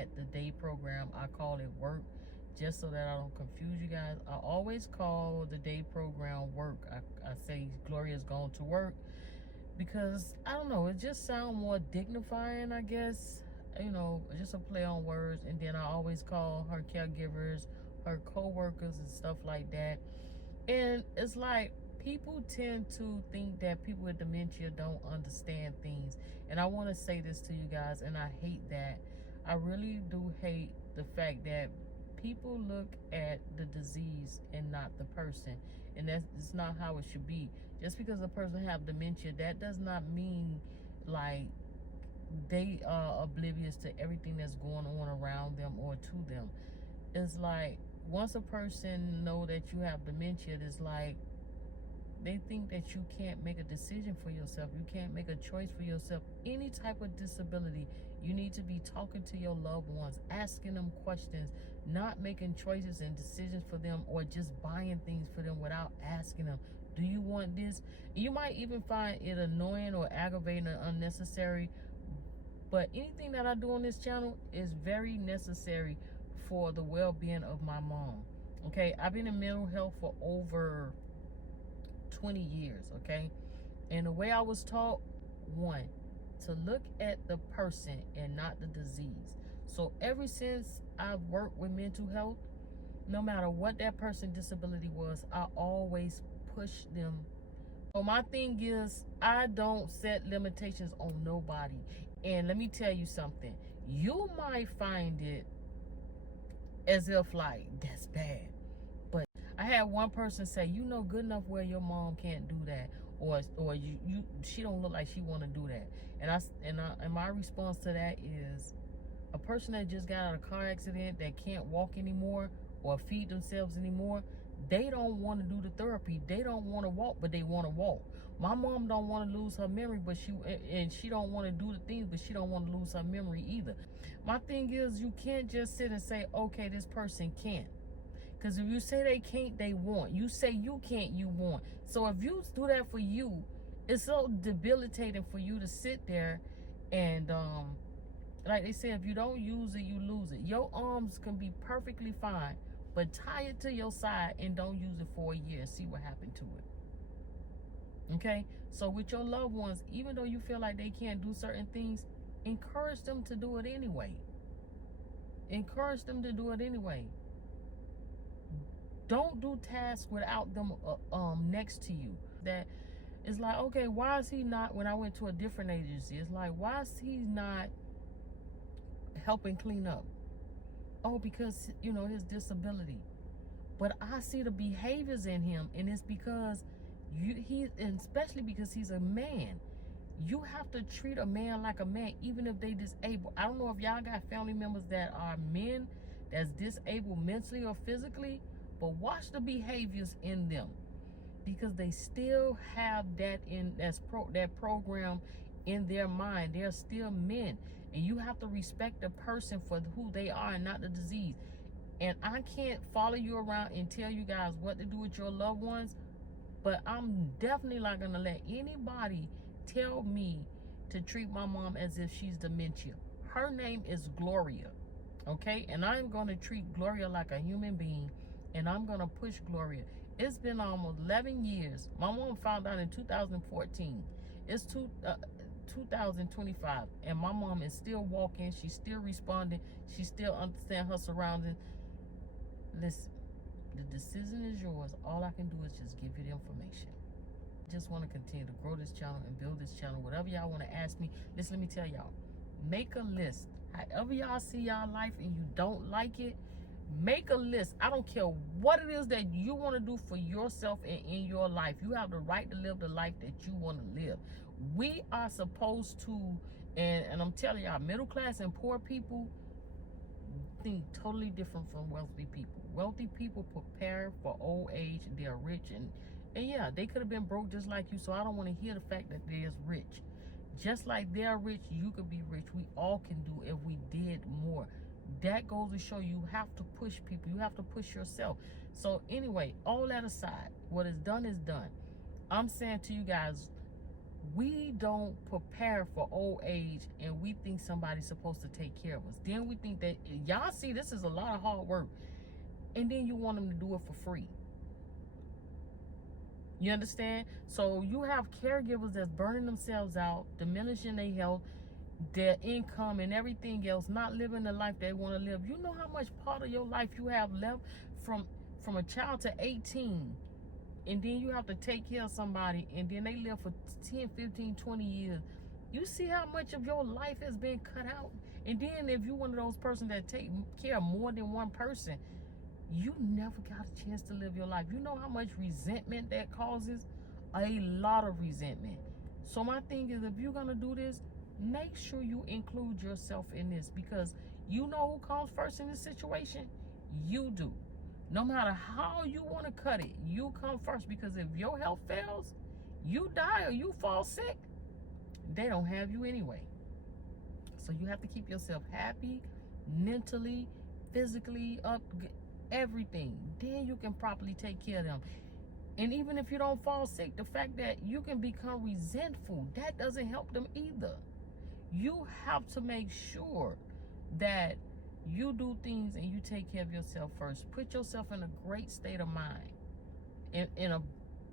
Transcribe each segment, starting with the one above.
at the day program. I call it work, just so that I don't confuse you guys. I always call the day program work. I say Gloria's going to work because, I don't know, it just sounds more dignifying, I guess. You know, just a play on words. And then I always call her caregivers, her co-workers and stuff like that. And it's like, people tend to think that people with dementia don't understand things. And I want to say this to you guys, and I hate that. I really do hate the fact that people look at the disease and not the person. And that's not how it should be. Just because a person have dementia, that does not mean like they are oblivious to everything that's going on around them or to them. It's like, once a person know that you have dementia, it's like they think that you can't make a decision for yourself. You can't make a choice for yourself. Any type of disability, you need to be talking to your loved ones, asking them questions, not making choices and decisions for them, or just buying things for them without asking them, do you want this? You might even find it annoying or aggravating or unnecessary, but anything that I do on this channel is very necessary for the well-being of my mom. Okay, I've been in mental health for over 20 years, okay? And the way I was taught, one, to look at the person and not the disease. So ever since I've worked with mental health, no matter what that person's disability was, I always push them. So my thing is, I don't set limitations on nobody. And let me tell you something. You might find it as if like, that's bad. But I had one person say, you know good enough where your mom can't do that, or she don't look like she want to do that. And my response to that is, a person that just got out of a car accident that can't walk anymore or feed themselves anymore, they don't want to do the therapy. They don't want to walk, but they want to walk. My mom don't want to lose her memory, but she don't want to do the things, but she don't want to lose her memory either. My thing is, you can't just sit and say, okay, this person can't. Because if you say they can't, they won't. You say you can't, you won't. So if you do that for you, it's so debilitating for you to sit there and, like they say, if you don't use it, you lose it. Your arms can be perfectly fine, but tie it to your side and don't use it for a year and see what happened to it. Okay? So with your loved ones, even though you feel like they can't do certain things, encourage them to do it anyway. Encourage them to do it anyway. Don't do tasks without them next to you. That is like, okay, why is he not, when I went to a different agency, it's like, why is he not helping clean up? Oh, because, you know, his disability. But I see the behaviors in him, and it's because and especially because he's a man. You have to treat a man like a man, even if they disabled. I don't know if y'all got family members that are men that's disabled mentally or physically, but watch the behaviors in them, because they still have that that program in their mind. They're still men, and you have to respect the person for who they are and not the disease. And I can't follow you around and tell you guys what to do with your loved ones, but I'm definitely not gonna let anybody tell me to treat my mom as if she's dementia. Her name is Gloria, okay? And I'm gonna treat Gloria like a human being, and I'm gonna push Gloria. It's been almost 11 years. My mom found out in 2014. It's 2025, and my mom is still walking. She's still responding. She still understands her surroundings. Listen, the decision is yours. All I can do is just give you the information. I just want to continue to grow this channel and build this channel. Whatever y'all want to ask me, listen, let me tell y'all. Make a list. However y'all see y'all life and you don't like it, make a list. I don't care what it is that you want to do for yourself and in your life. You have the right to live the life that you want to live. We are supposed to, and I'm telling y'all, middle class and poor people think totally different from wealthy people. Wealthy people prepare for old age. They're rich, and yeah, they could have been broke just like you. So I don't want to hear the fact that they're rich. Just like they're rich, you could be rich. We all can do if we did more. That goes to show you have to push people. You have to push yourself. So anyway, all that aside, what is done is done. I'm saying to you guys, we don't prepare for old age, and we think somebody's supposed to take care of us. Then we think that, y'all see, this is a lot of hard work, and then you want them to do it for free. You understand? So you have caregivers that's burning themselves out, diminishing their health, their income, and everything else, not living the life they want to live. You know how much part of your life you have left from a child to 18, and then you have to take care of somebody, and then they live for 10, 15, 20 years. You see how much of your life has been cut out? And then if you're one of those persons that take care of more than one person, you never got a chance to live your life. You know how much resentment that causes? A lot of resentment. So my thing is, if you're going to do this, make sure you include yourself in this, because you know who comes first in this situation? You do. No matter how you want to cut it, you come first, because if your health fails, you die or you fall sick, they don't have you anyway. So you have to keep yourself happy, mentally, physically, up, everything. Then you can properly take care of them. And even if you don't fall sick, the fact that you can become resentful, that doesn't help them either. You have to make sure that you do things and you take care of yourself first. Put yourself in a great state of mind, in a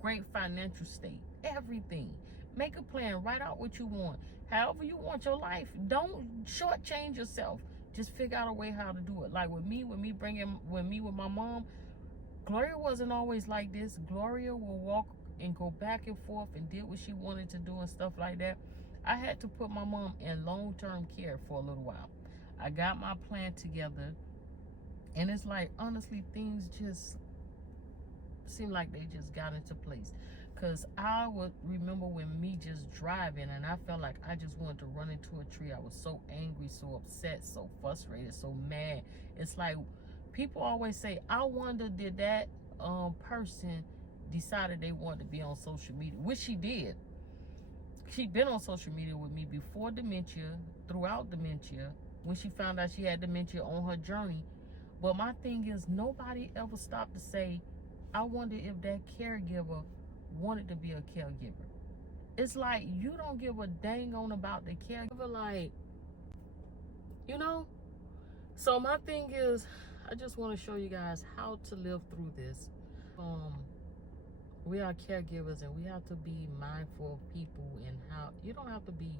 great financial state, everything. Make a plan, write out what you want. However you want your life, don't shortchange yourself. Just figure out a way how to do it. Like with me with my mom, Gloria wasn't always like this. Gloria will walk and go back and forth and did what she wanted to do and stuff like that. I had to put my mom in long-term care for a little while. I got my plan together, and it's like, honestly, things just seem like they just got into place. Because I would remember when me just driving, and I felt like I just wanted to run into a tree. I was so angry, so upset, so frustrated, so mad. It's like, people always say, I wonder, did that person decided they wanted to be on social media, which she did. She'd been on social media with me before dementia, throughout dementia, when she found out she had dementia on her journey. But my thing is, nobody ever stopped to say, I wonder if that caregiver wanted to be a caregiver. It's like, you don't give a dang on about the caregiver, like, you know? So my thing is, I just want to show you guys how to live through this. We are caregivers, and we have to be mindful of people, and how you don't have to be,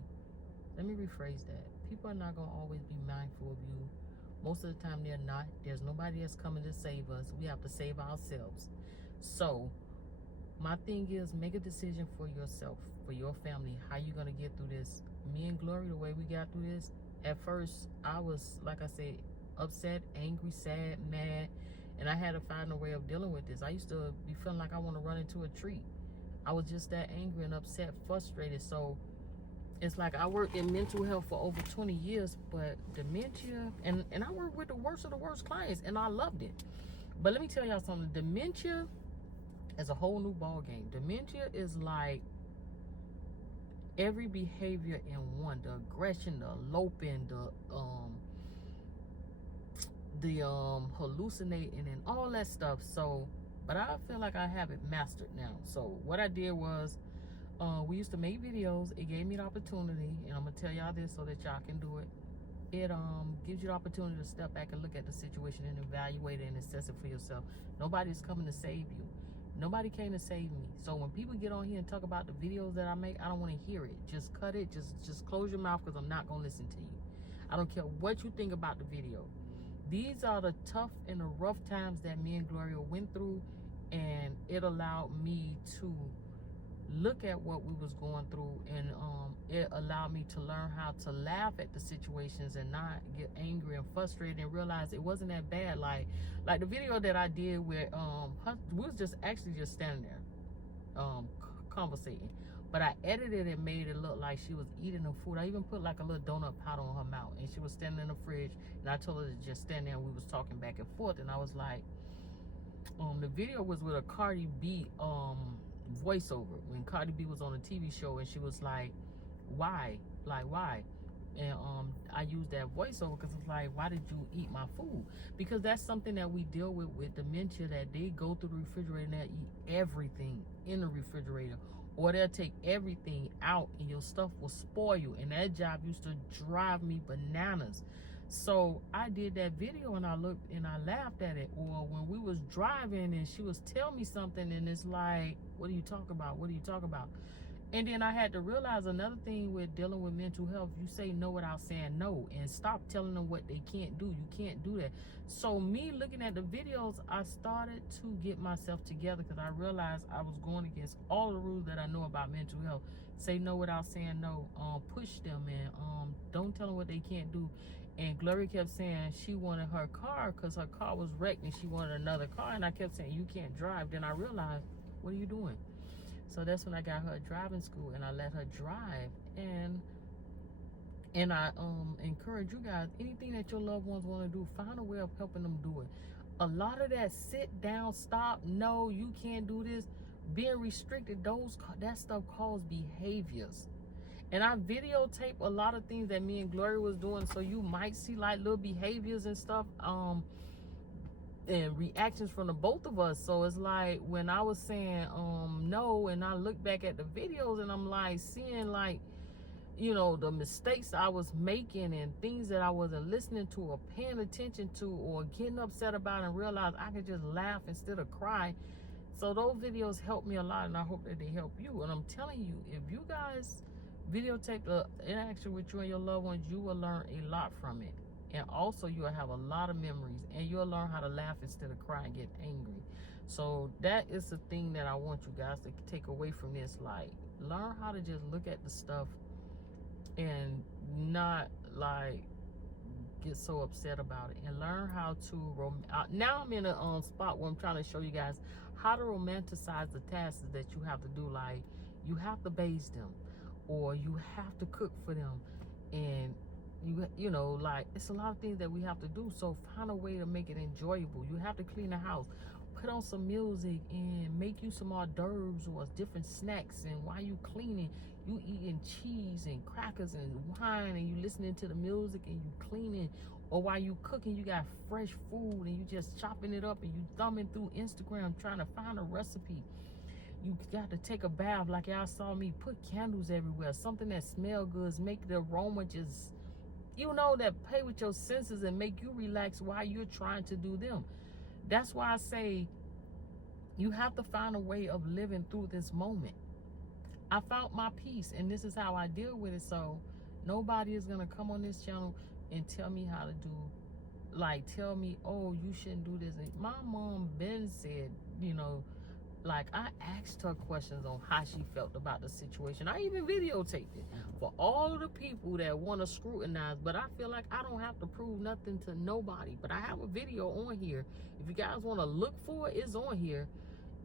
let me rephrase that. People are not going to always be mindful of you. Most of the time they're not. There's nobody that's coming to save us. We have to save ourselves. So my thing is, make a decision for yourself, for your family, how you going to get through this. Me and Glory, the way we got through this, at first I was, like I said, upset, angry, sad, mad, and I had to find a way of dealing with this. I used to be feeling like I want to run into a tree. I was just that angry and upset, frustrated. So it's like, I worked in mental health for over 20 years, but dementia, and I worked with the worst of the worst clients, and I loved it. But let me tell y'all something. Dementia is a whole new ball game. Dementia is like every behavior in one: the aggression, the eloping, the hallucinating, and all that stuff. So, but I feel like I have it mastered now. So what I did was, we used to make videos. It gave me the opportunity, and I'm gonna tell y'all this so that y'all can do it. It gives you the opportunity to step back and look at the situation and evaluate it and assess it for yourself. Nobody's coming to save you. Nobody came to save me. So when people get on here and talk about the videos that I make, I don't want to hear it. Just cut it. Just close your mouth, because I'm not gonna listen to you. I don't care what you think about the video. These are the tough and the rough times that me and Gloria went through, and it allowed me to look at what we was going through, and it allowed me to learn how to laugh at the situations and not get angry and frustrated, and realize it wasn't that bad. Like the video that I did where we was just standing there conversating, but I edited and made it look like she was eating the food. I even put like a little donut pot on her mouth, and she was standing in the fridge, and I told her to just stand there, and we was talking back and forth. And I was like, the video was with a Cardi B voiceover, when Cardi B was on a TV show, and she was like, why? And I used that voiceover because it's like, why did you eat my food? Because that's something that we deal with dementia, that they go through the refrigerator and they eat everything in the refrigerator, or they'll take everything out and your stuff will spoil. And that job used to drive me bananas. So I did that video and I looked and I laughed at it. Or when we was driving and she was telling me something and it's like, what are you talking about? What are you talking about? And then I had to realize another thing with dealing with mental health, you say no without saying no, and stop telling them what they can't do. You can't do that. So me looking at the videos, I started to get myself together because I realized I was going against all the rules that I know about mental health. Say no without saying no. Push them and don't tell them what they can't do. And Gloria kept saying she wanted her car because her car was wrecked and she wanted another car. And I kept saying, you can't drive. Then I realized, what are you doing? So that's when I got her driving school and I let her drive. And I encourage you guys, anything that your loved ones want to do, find a way of helping them do it. A lot of that sit down, stop, no, you can't do this, being restricted, that stuff causes behaviors. And I videotape a lot of things that me and Gloria was doing, so you might see like little behaviors and stuff, and reactions from the both of us. So it's like when I was saying no, and I look back at the videos and I'm like seeing like, you know, the mistakes I was making and things that I wasn't listening to or paying attention to or getting upset about, and realize I could just laugh instead of cry. So those videos helped me a lot, and I hope that they help you. And I'm telling you, if you guys videotape the interaction with you and your loved ones, you will learn a lot from it. And also you'll have a lot of memories, and you'll learn how to laugh instead of cry and get angry. So that is the thing that I want you guys to take away from this. Like, learn how to just look at the stuff and not like get so upset about it, and learn how to now I'm in a spot where I'm trying to show you guys how to romanticize the tasks that you have to do. Like, you have to bathe them, or you have to cook for them, and you know, like, it's a lot of things that we have to do. So find a way to make it enjoyable. You have to clean the house, put on some music, and make you some hors d'oeuvres or different snacks. And while you cleaning, you eating cheese and crackers and wine, and you listening to the music and you cleaning. Or while you cooking, you got fresh food and you just chopping it up and you thumbing through Instagram trying to find a recipe. You got to take a bath, like y'all saw me, put candles everywhere, something that smell good, make the aroma just, you know, that play with your senses and make you relax while you're trying to do them. That's why I say you have to find a way of living through this moment. I found my peace, and this is how I deal with it. So nobody is going to come on this channel and tell me how to do, like, tell me, oh, you shouldn't do this. And my mom been said, you know, like, I asked her questions on how she felt about the situation. I even videotaped it for all of the people that want to scrutinize. But I feel like I don't have to prove nothing to nobody. But I have a video on here. If you guys want to look for it, it's on here.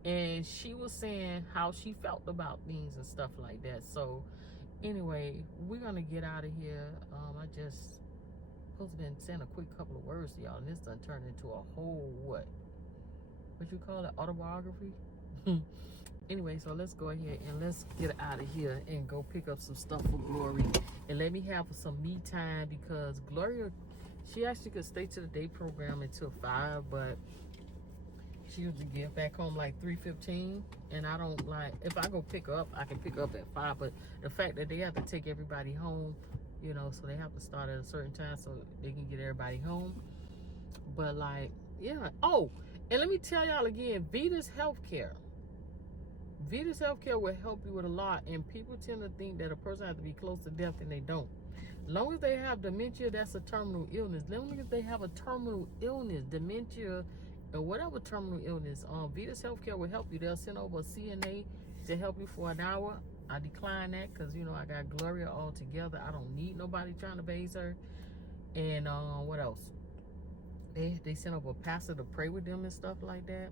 And she was saying how she felt about things and stuff like that. So anyway, we're going to get out of here. I just supposed to been saying a quick couple of words to y'all, and this done turned into a whole, what you call it, autobiography? Anyway, so let's go ahead and let's get out of here and go pick up some stuff for Glory, and let me have some me time, because Gloria, she actually could stay to the day program until 5, but she usually get back home like 3:15, and I don't, like, if I go pick her up, I can pick her up at 5, but the fact that they have to take everybody home, you know, so they have to start at a certain time so they can get everybody home. But like, yeah. Oh, and let me tell y'all again, Vita's Healthcare will help you with a lot. And people tend to think that a person has to be close to death, and they don't. As long as they have dementia, that's a terminal illness. As long as they have a terminal illness, dementia, or whatever terminal illness, Vita's Healthcare will help you. They'll send over a CNA to help you for an hour. I decline that because, you know, I got Gloria all together. I don't need nobody trying to bathe her. And what else? They sent over a pastor to pray with them and stuff like that.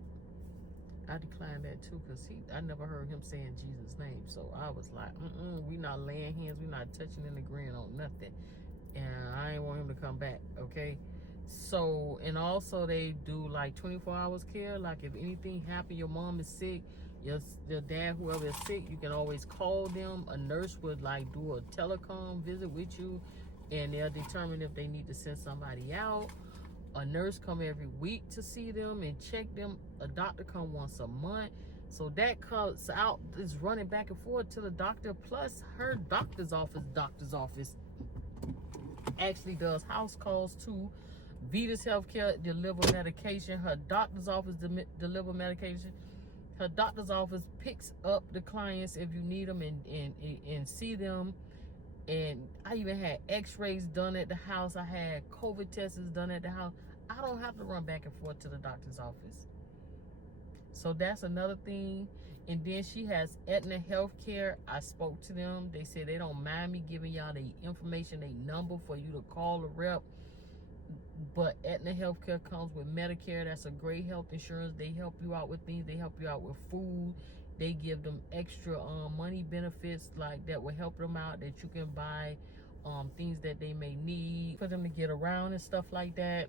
I declined that too, because I never heard him saying Jesus' name. So I was like, we not laying hands, we not touching and agreeing on nothing. And I ain't want him to come back, okay? So, and also they do like 24 hours care. Like, if anything happened, your mom is sick, your dad, whoever is sick, you can always call them. A nurse would like do a telecom visit with you, and they'll determine if they need to send somebody out. A nurse come every week to see them and check them. A doctor come once a month. So that comes out, is running back and forth to the doctor, plus her doctor's office actually does house calls too. Vita's Healthcare deliver medication. Her doctor's office deliver medication. Her doctor's office picks up the clients if you need them and see them. And I even had x-rays done at the house. I had COVID tests done at the house. I don't have to run back and forth to the doctor's office. So that's another thing. And then she has Aetna Healthcare. I spoke to them. They said they don't mind me giving y'all the information, they number for you to call the rep. But Aetna Healthcare comes with Medicare. That's a great health insurance. They help you out with things. They help you out with food. They give them extra money benefits like that will help them out, that you can buy things that they may need for them to get around and stuff like that.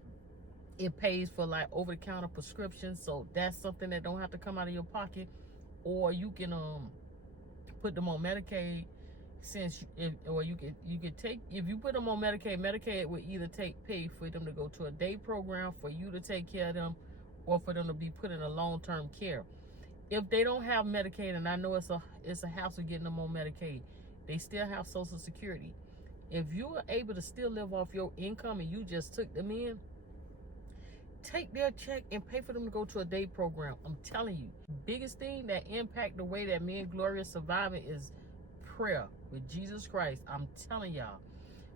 It pays for like over-the-counter prescriptions, so that's something that don't have to come out of your pocket. Or you can put them on Medicaid, or you could take, if you put them on Medicaid will either pay for them to go to a day program for you to take care of them, or for them to be put in a long-term care. If they don't have Medicaid, and I know it's a hassle getting them on Medicaid, they still have Social Security. If you are able to still live off your income and you just took them in, take their check and pay for them to go to a day program. I'm telling you, biggest thing that impact the way that me and Gloria surviving is prayer with Jesus Christ. I'm telling y'all.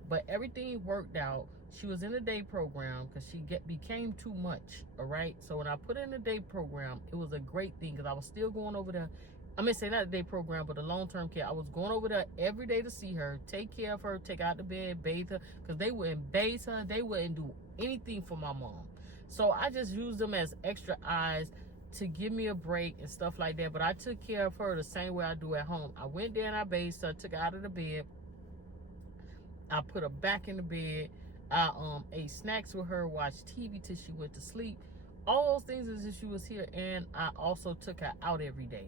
But everything worked out. She was in a day program because she became too much, all right? So when I put her in the day program, it was a great thing because I was still going over there. I mean, say not a day program, but a long-term care. I was going over there every day to see her, take care of her, take her out to bed, bathe her, because they wouldn't bathe her. They wouldn't do anything for my mom. So I just used them as extra eyes to give me a break and stuff like that. But I took care of her the same way I do at home. I went there and I bathed her, took her out of the bed. I put her back in the bed. I ate snacks with her, watched TV till she went to sleep. All those things as if she was here. And I also took her out every day.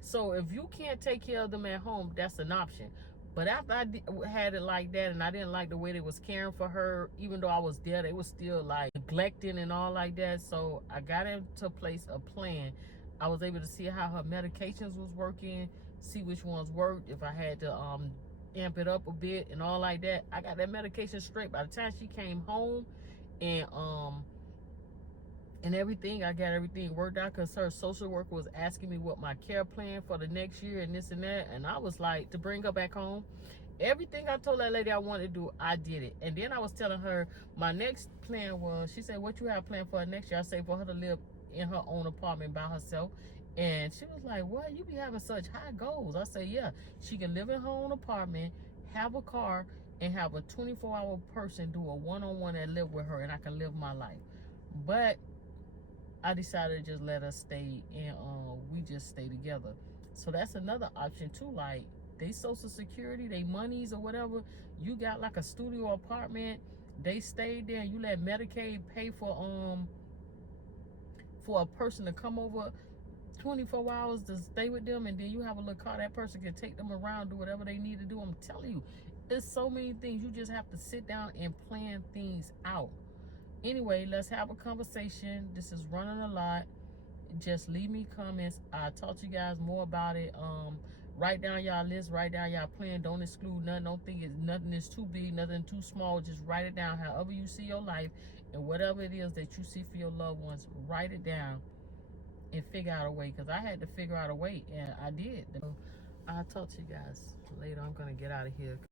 So if you can't take care of them at home, that's an option. But after I had it like that, and I didn't like the way they was caring for her, even though I was there, they was still like neglecting and all like that. So I got into place a plan. I was able to see how her medications was working, see which ones worked, if I had to amp it up a bit and all like that. I got that medication straight. By the time she came home and everything, I got everything worked out, because her social worker was asking me what my care plan for the next year and this and that, and I was like, to bring her back home. Everything I told that lady I wanted to do, I did it. And then I was telling her my next plan was, she said, what you have planned for her next year? I said, for her to live in her own apartment by herself. And she was like, what, you be having such high goals? I said, yeah, she can live in her own apartment, have a car, and have a 24-hour person do a one-on-one and live with her, and I can live my life. But I decided to just let her stay, and we just stay together. So that's another option too. Like, they Social Security, they monies or whatever, you got like a studio apartment, they stayed there, and you let Medicaid pay for a person to come over 24 hours to stay with them, and then you have a little car, that person can take them around, do whatever they need to do. I'm telling you, there's so many things. You just have to sit down and plan things out. Anyway, let's have a conversation. This is running a lot. Just leave me comments. I'll talk to you guys more about it. Write down y'all list, write down y'all plan. Don't exclude nothing. Don't think nothing is too big, nothing too small. Just write it down however you see your life, and whatever it is that you see for your loved ones, write it down and figure out a way, because I had to figure out a way, and I did. I'll talk to you guys later. I'm going to get out of here.